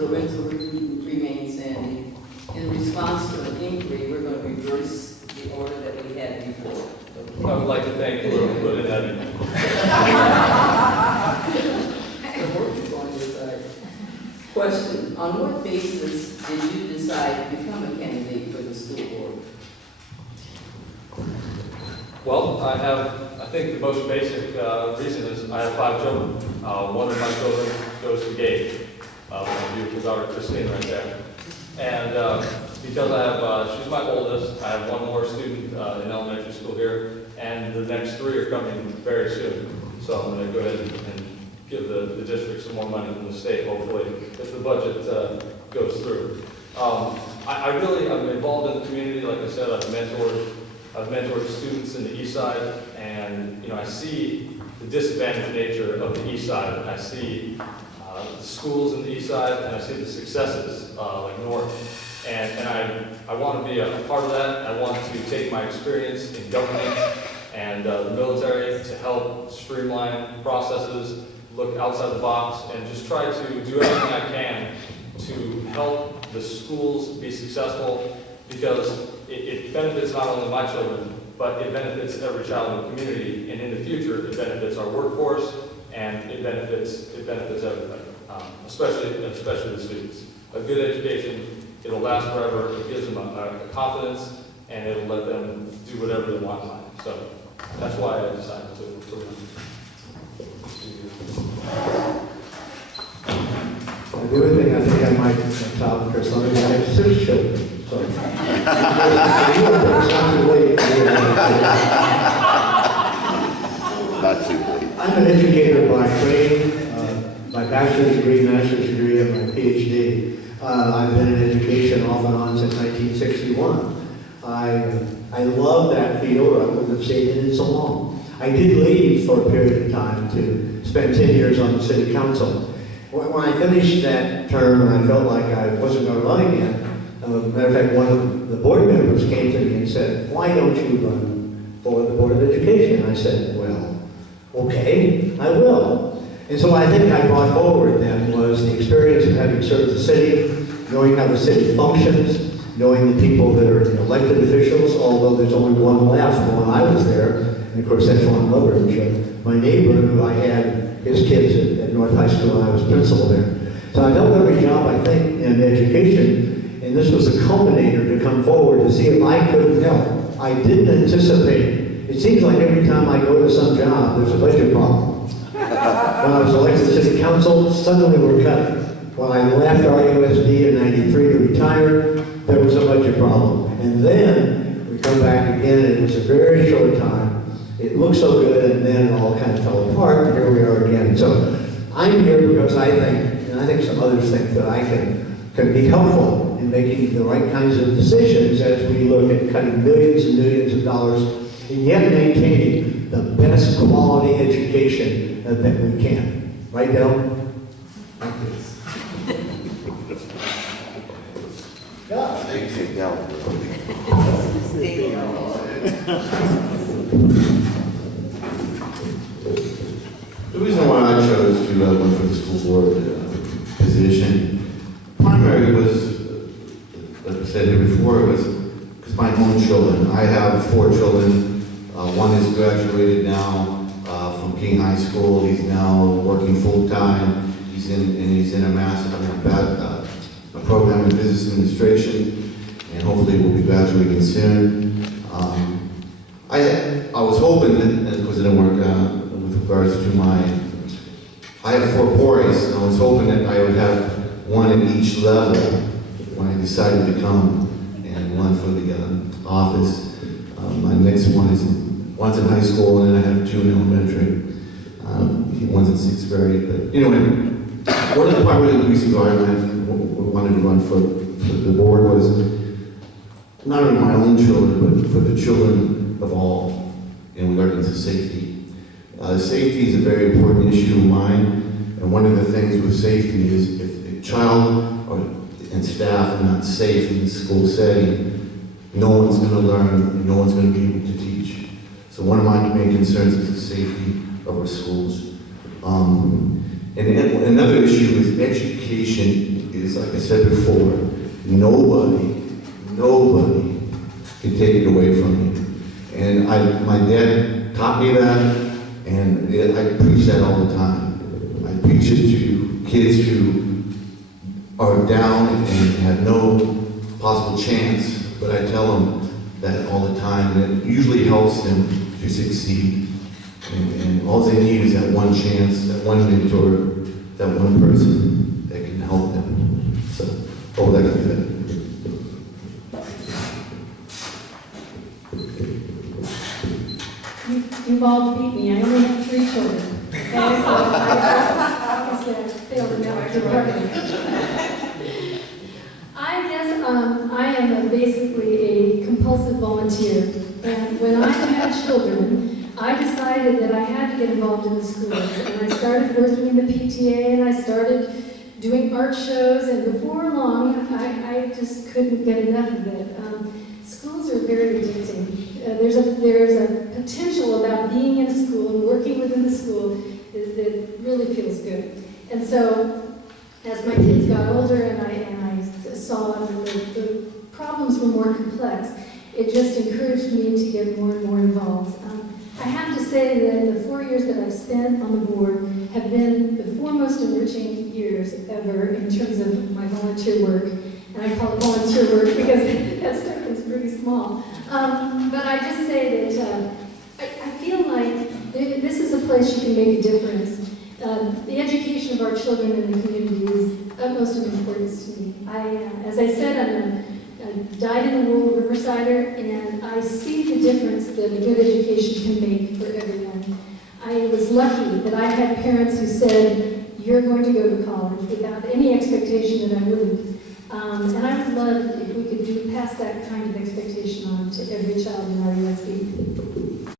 Lorenzo remain standing. In response to an inquiry, we're going to reverse the order that we had before. I would like to thank you for putting that in. The work is on your side. Question, on what basis did you decide to become a candidate for the school board? Well, I think the most basic reason is I have 5 children. One of my children goes to Gage, my beautiful daughter Christine right there. And because I have, she's my oldest, I have one more student in elementary school here, and the next 3 are coming very soon. So I'm going to go ahead and give the district some more money from the state, hopefully, if the budget goes through. I'm involved in the community. Like I said, I've mentored students in the east side, and I see the disadvantaged nature of the east side. I see the schools in the east side, and I see the successes like north. And I want to be a part of that. I want to take my experience in government and the military to help streamline processes, look outside the box, and just try to do everything I can to help the schools be successful, because it benefits not only my children, but it benefits every child in the community, and in the future, it benefits our workforce, and it benefits everybody, especially the students. A good education, it'll last forever. It gives them a confidence, and it'll let them do whatever they want in life. So that's why I decided to run. The only thing I think I might top Chris on is I have 6 children. So Not too late. I'm an educator by training, my bachelor's degree, master's degree, and my PhD. I've been in education off and on since 1961. I love that field. I wouldn't have stayed in it so long. I did leave for a period of time to spend 10 years on the city council. When I finished that term and I felt like I wasn't going to run again, matter of fact, one of the board members came to me and said, "Why don't you run for the Board of Education?" And I said, "Well, okay, I will." And so I think I brought forward then was the experience of having served the city, knowing how the city functions, knowing the people that are elected officials, although there's only one left from when I was there. And of course, that's Ron Loveridge, my neighbor, who I had his kids at North High School, and I was principal there. So I've done every job, I think, in education, and this was a culminator to come forward to see if I could help. I didn't anticipate. It seems like every time I go to some job, there's a budget problem. When I was elected to city council, suddenly we're cutting. When I left RUSD in '93 to retire, there was a budget problem. And then we come back again, and it was a very short time. It looked so good, and then it all kind of fell apart, and here we are again. So I'm here because I think, and I think some others think, that I can be helpful in making the right kinds of decisions as we look at cutting millions and millions of dollars, and yet maintaining the best quality education that we can. Right, Dale? Thank you. Yeah. Sit down. The reason why I chose to run for the school board position, primary was, like I said here before, it was because my own children. I have 4 children. One is graduated now from King High School. He's now working full time. He's in a master's a program in business administration, and hopefully will be graduating soon. I was hoping that, because it didn't work out with regards to I have 4 boys, and I was hoping that I would have one at each level when I decided to come and run for the office. My next one's in high school, and then I have 2 in elementary. One's in 6th grade. But anyway, one of the primary reasons why I wanted to run for the board was not only my own children, but for the children of all in regards to safety. Safety is a very important issue of mine, and one of the things with safety is if a child and staff are not safe in the school setting, no one's going to learn, and no one's going to be able to teach. So one of my main concerns is the safety of our schools. And another issue is education because like I said before, nobody can take it away from you. And my dad taught me that, and I preach that all the time. I preach it to kids who are down and have no possible chance, but I tell them that all the time, and it usually helps them to succeed. And all they need is that one chance, that one mentor, that one person that can help them. So, oh, that can be that. You've all beat me. I only have 3 children. Okay, so obviously I failed in that department. I guess I am basically a compulsive volunteer. And when I had children, I decided that I had to get involved in the schools. And I started working in the PTA, and I started doing art shows. And before long, I just couldn't get enough of it. Schools are very addicting. There's a potential about being in a school and working within the school that really feels good. And so, as my kids got older and I saw that the problems were more complex, it just encouraged me to get more and more involved. I have to say that the 4 years that I've spent on the board have been the 4 most enriching years ever in terms of my volunteer work. And I call it volunteer work because that stuff is pretty small. But I just say that I feel like this is a place you can make a difference. The education of our children in the community is utmost of importance to me. As I said, I'm a dyed-in-the-wool Riversider, and I see the difference that a good education can make for everyone. I was lucky that I had parents who said, "You're going to go to college," without any expectation that I wouldn't. And I would love if we could pass that kind of expectation on to every child in our USD.